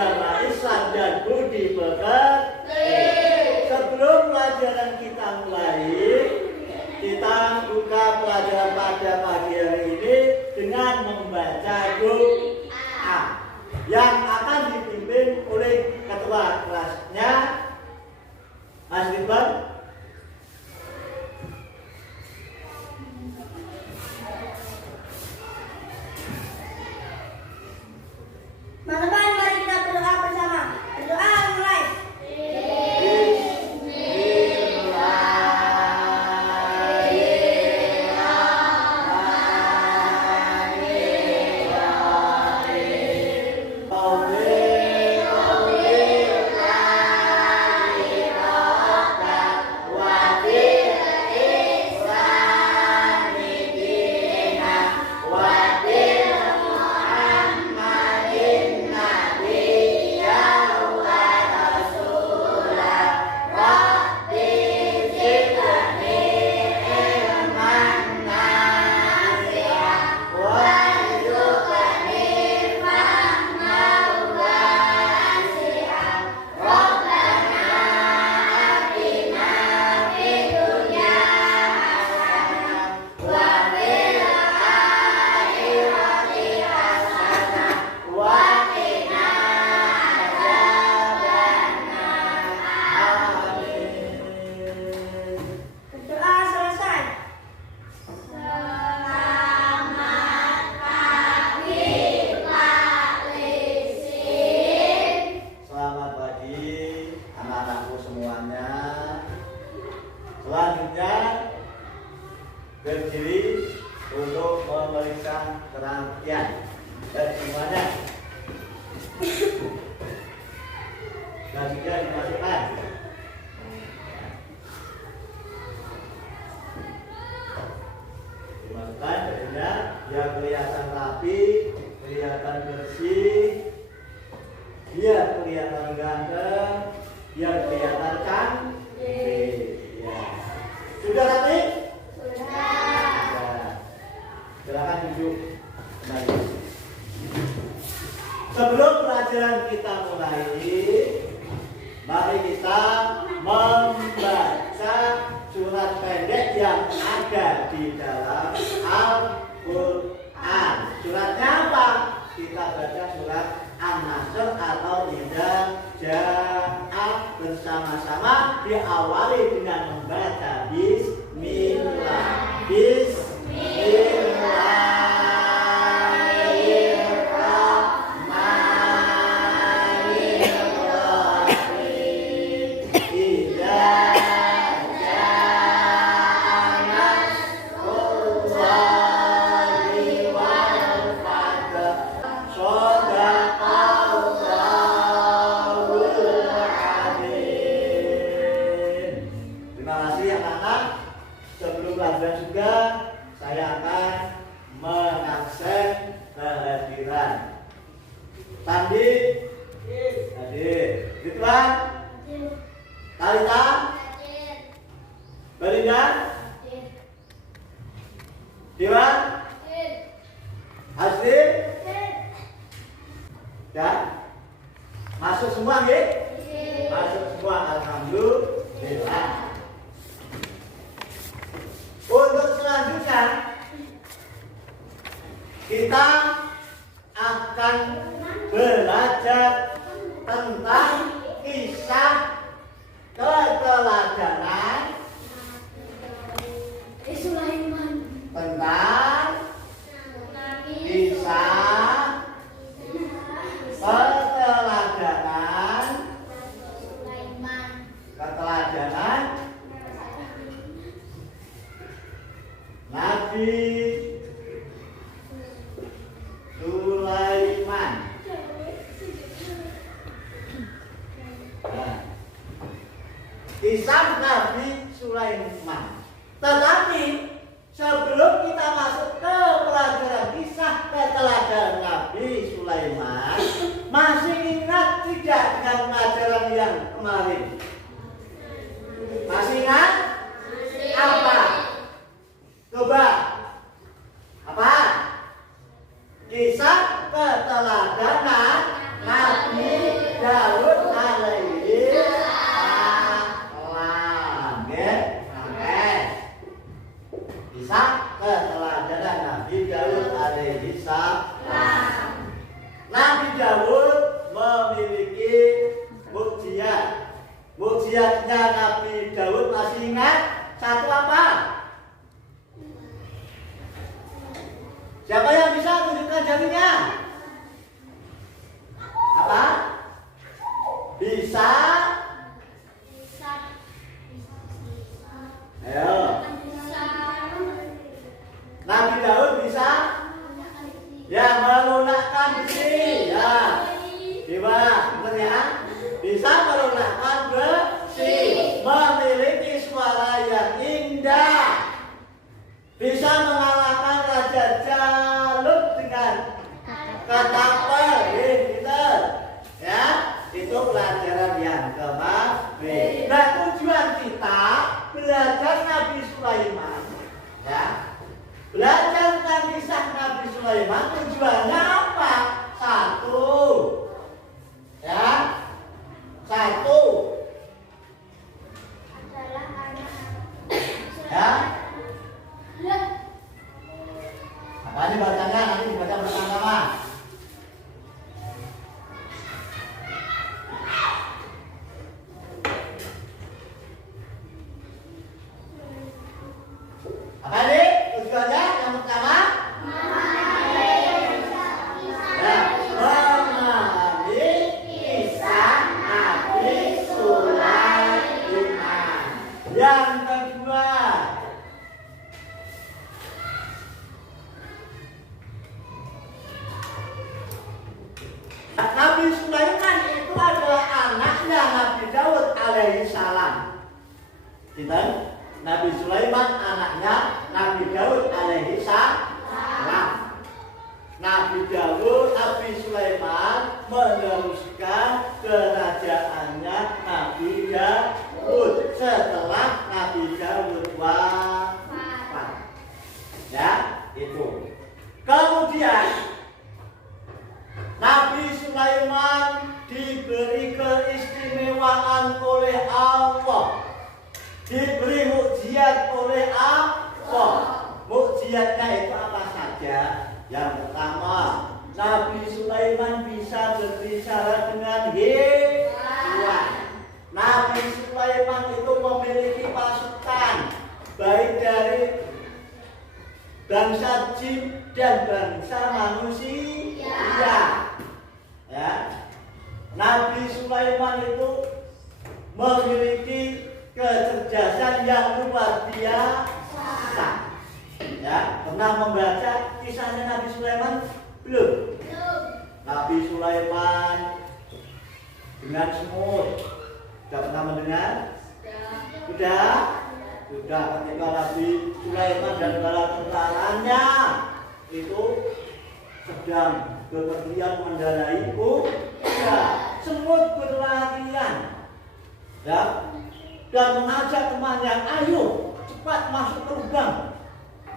agama Islam dan budi pekerti. Sebelum pelajaran kita mulai, kita buka pelajaran pada pagi hari ini dengan membaca doa yang akan dipimpin oleh ketua kelasnya, Mas Ridwan. Teman-teman, mari kita berdoa bersama. Berdoa mulai. Selanjutnya berdiri untuk memeriksa kerangkian dan semuanya. Dan juga dimasukkan. Dimasukkan jadinya biar kelihatan rapi, kelihatan bersih, biar kelihatan ganteng, biar kelihatan cantik. Sudah rapi? Sudah. Silakan duduk kembali. Sebelum pelajaran kita mulai, mari kita membaca surat pendek yang ada di dalam Al-Quran. Suratnya apa? Kita baca surat An-Nasr atau Idza Jaa bersama-sama, diawali dengan membaca Bismillah. Bismillahirrahmanirrahim. Idza jaa nasrullahi wal fath. Pelajaran juga saya akan mengaksen kehadiran Tandi hadir, Ridwan, Talita, Belinda, Dewan, Hasri, dan masuk semua nggih? Masuk semua, alhamdulillah. Untuk selanjutnya kita akan belajar tentang kisah keteladanan, tentang kisah keteladanan Nabi Sulaiman. Kisah Nabi Sulaiman. Tetapi sebelum kita masuk ke pelajaran kisah keteladanan Nabi Sulaiman, masih ingat tidak dengan pelajaran yang kemarin? Masih ingat? Apa? Coba. Apa? Kisah keteladanan Nabi keteladanan Nabi Daud alaihi salam. Nabi Daud memiliki mukjizat. Mukjizatnya Nabi Daud masih ingat? Satu apa? Siapa yang bisa tunjukkan jarinya? Apa? Bisa? Ayo. Nabi Daud bisa? Ya, melunakkan besi. Ya. Gimana? Benar ya? Bisa melunakkan besi. Memiliki suara yang indah. Bisa mengalahkan Raja Jalut dengan ketapel. Gitu. Ya, itu pelajaran yang kemarin. Nah, tujuan kita belajar Nabi Sulaiman. Ya. Belajar tentang kisah Nabi Sulaiman tujuannya apa? Satu. Ya. Satu. Ya. Apa ini bacanya? Nanti dibaca bersama-sama. Apa ini? Tujuannya yang pertama? Ya, memahami kisah Nabi Sulaiman. Yang kedua, Nabi Sulaiman itu adalah anaknya Nabi Daud alaihi salam. Kita Nabi Sulaiman anaknya Nabi Daud alaihi salam. Nabi Sulaiman meneruskan kerajaannya Nabi Daud setelah Nabi Daud wafat. Ya, itu. Kemudian Nabi Sulaiman diberi keistimewaan oleh Allah. Diberi mukjizat oleh Allah. Mukjizatnya itu apa saja? Yang pertama, Nabi Sulaiman bisa berbicara dengan hewan. Nabi Sulaiman itu memiliki pasukan baik dari bangsa jin dan bangsa manusia. Ya. Nabi Sulaiman itu memiliki kecerdasan yang luar biasa. Ya, pernah membaca kisahnya Nabi Sulaiman? Belum. Nabi Sulaiman dengan semut. Sudah pernah mendengar? Sudah. Sudah ketika Nabi Sulaiman dan bala tentaranya itu sedang berpergian mengendarai kuda, semut berlarian. Ya. Dan mengajak temannya, ayo cepat masuk ke lubang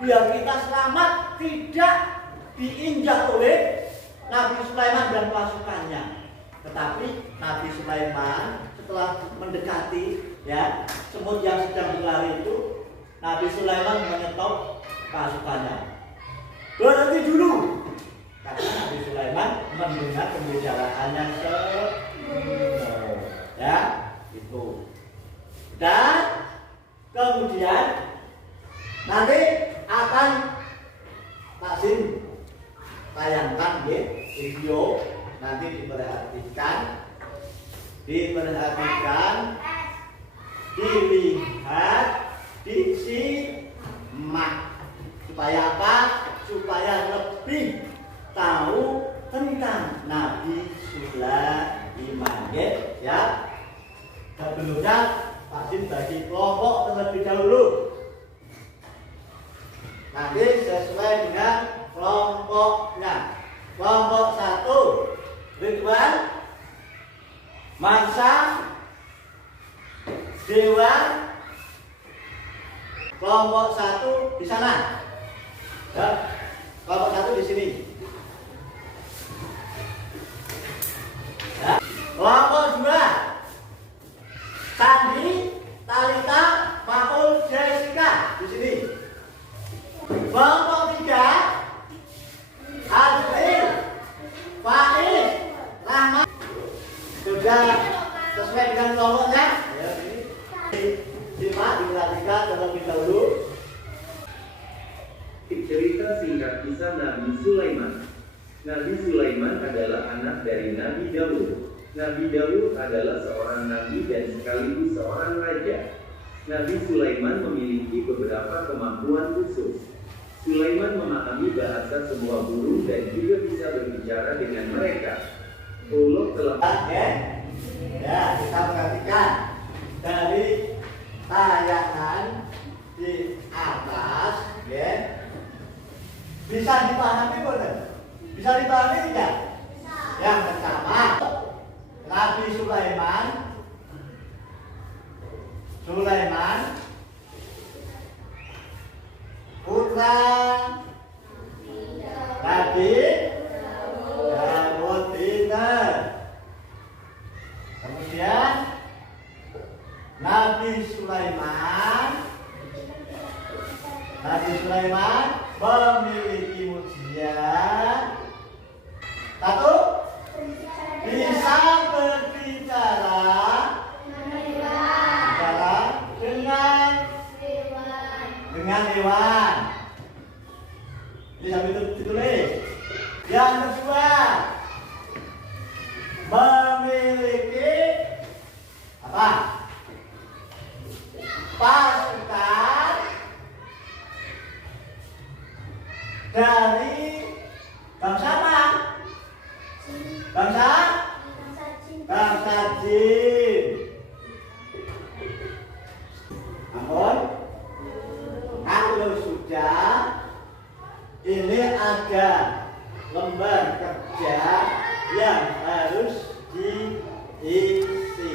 biar kita selamat tidak diinjak oleh Nabi Sulaiman dan pasukannya. Tetapi Nabi Sulaiman setelah mendekati ya semut yang sedang berlari itu, Nabi Sulaiman menyetop pasukannya. Berhenti dulu, karena Nabi Sulaiman mendengar pembicaraan yang sebenarnya. Ya, itu. Dan kemudian nanti akan Taksim tayangkan ya, video, nanti diperhatikan, dilihat, disimak. Supaya apa? Supaya lebih tahu tentang Nabi Sulaiman ya. Sebelumnya Taksim bagi kelompok terlebih dahulu. Nanti sesuai dengan kelompoknya. Kelompok 1 Ridwan, Mansa, Dewan. Kelompok 1 di sana. Ya. Kelompok 1 di sini. Ya. Kelompok 2 Sandi, Talita, Maul, Jessica di sini. singkat kisah Nabi Sulaiman. Nabi Sulaiman adalah anak dari Nabi Daud. Nabi Daud adalah seorang nabi dan sekaligus seorang raja. Nabi Sulaiman memiliki beberapa kemampuan khusus. Sulaiman memahami bahasa semua burung dan juga bisa berbicara dengan mereka. Allah telah Ya, kita perhatikan dari tayangan di atas, ya. Bisa dipahami bukan? Bisa dipahami tidak? Yang pertama, Nabi Sulaiman putra Nabi Daud pinter. Kemudian Nabi Sulaiman memiliki mujizat. Satu, bisa berbicara dengan hewan. Ini sambil ditulis. Yang kedua, memiliki apa? Pasukan dari bangsa apa? Bangsa jin. Namun, kalau sudah ini ada lembar kerja yang harus diisi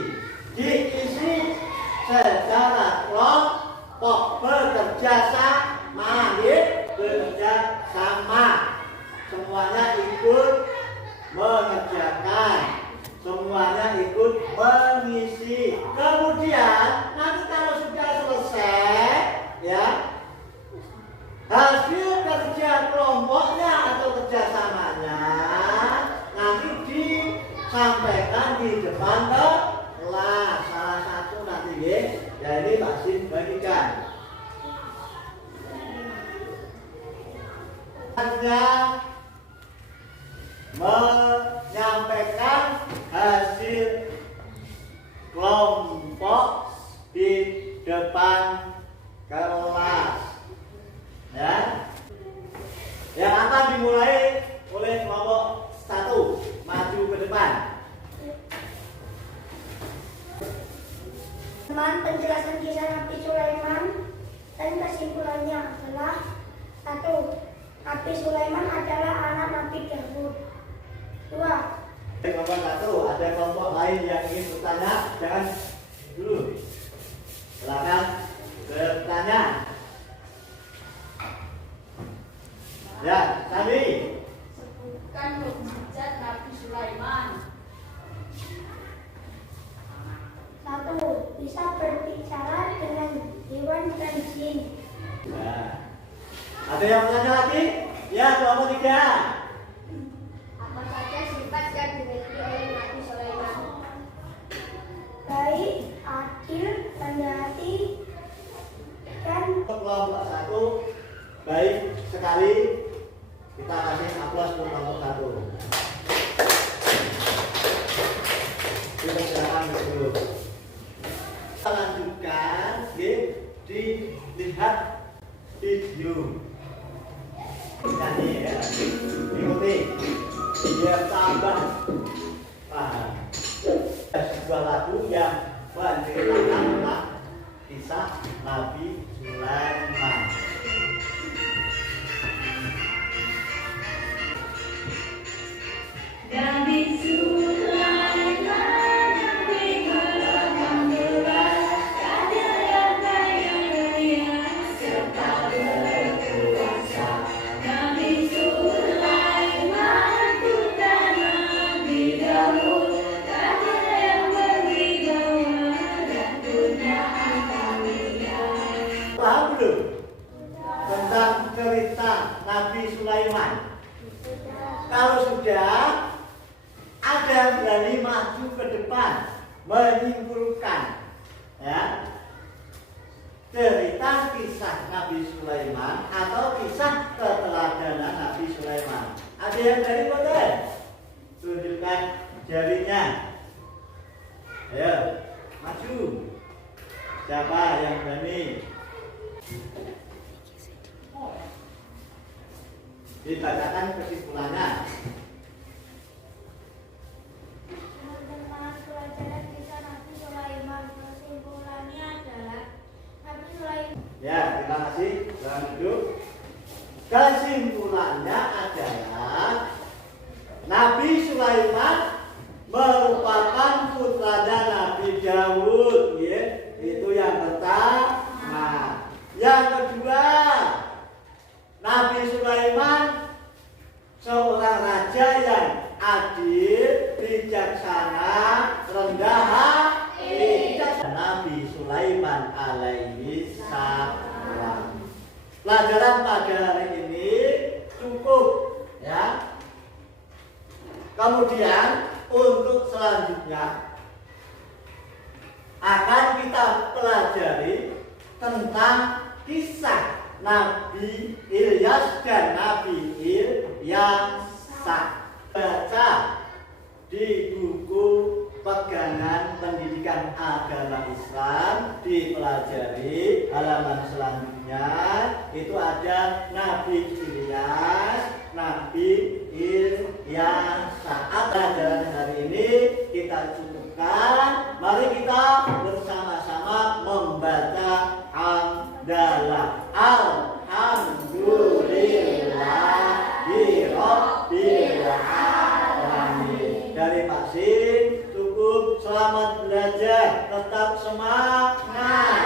secara kelompok, bekerja sama, semuanya ikut mengerjakan, semuanya ikut mengisi. Kemudian nanti kalau sudah selesai, ya, hasil kerja kelompoknya atau kerjasamanya nanti disampaikan di depan kelas. Salah satu nanti ya ini pasti bagikan. Hanya menyampaikan hasil kelompok di depan kelas. Ya, yang akan dimulai oleh kelompok 1, maju ke depan. Teman, penjelasan kisah Nabi Sulaiman dan kesimpulannya adalah 1. Nabi Sulaiman adalah anak Nabi Daud. 2. Kelompok 1, ada kelompok lain yang ingin bertanya, jangan dulu. Silakan bertanya. Ya, Sami. Sebutkan mukjizat Nabi Sulaiman. 1. Bisa berbicara dengan hewan dan jin. Nah, ada yang bertanya lagi? Ya, kelompok 3. Apa saja sifat yang dimiliki oleh Nabi Sulaiman? Baik, adil, rendah hati, dan Kelompok 1 baik sekali. Kita kasih aplaus untuk kelompok 1. Kita silakan dulu. Kita lanjutkan, dilihat video. Nyanyi ya, ikuti biar tambah paham. Sebuah lagu yang menceritakan tentang kisah Nabi Sulaiman. Nabi Sulaiman yang dikembangkan beras, raja yang kaya raya serta berkuasa. Nabi Sulaiman putra Nabi Daud, raja yang berwibawa dan punya akal mulia. Tahu belum tentang cerita Nabi Sulaiman? Kalau sudah, ada yang berani maju ke depan menyimpulkan, ya, cerita kisah Nabi Sulaiman atau kisah setelah keteladanan Nabi Sulaiman. Ada yang dari kota? Tunjukkan jarinya. Ayo, maju. Siapa yang berani? Dibacakan kesimpulannya. Teman-teman, pelajaran kisah Nabi Sulaiman. Kesimpulannya adalah Nabi Sulaiman. Ya, terima kasih. Selamat duduk. Kesimpulannya adalah Nabi Sulaiman merupakan putranya Nabi Daud, ya. Itu yang pertama. Yang kedua, Nabi Sulaiman seorang raja yang adil, bijaksana, rendah hati. Nabi Sulaiman alaihi salam. Pelajaran pada hari ini cukup, ya. Kemudian untuk selanjutnya akan kita pelajari tentang kisah Nabi Ilyas dan Nabi Ilyasa. Baca di buku pegangan pendidikan agama Islam, dipelajari halaman selanjutnya itu ada Nabi Ilyas, Nabi Ilyasa. Pelajaran hari ini kita cukupkan. Mari kita bersama-sama membaca hamdalah. Alhamdulillahirabbil alamin. Dari Pak Sin cukup. Selamat belajar, tetap semangat.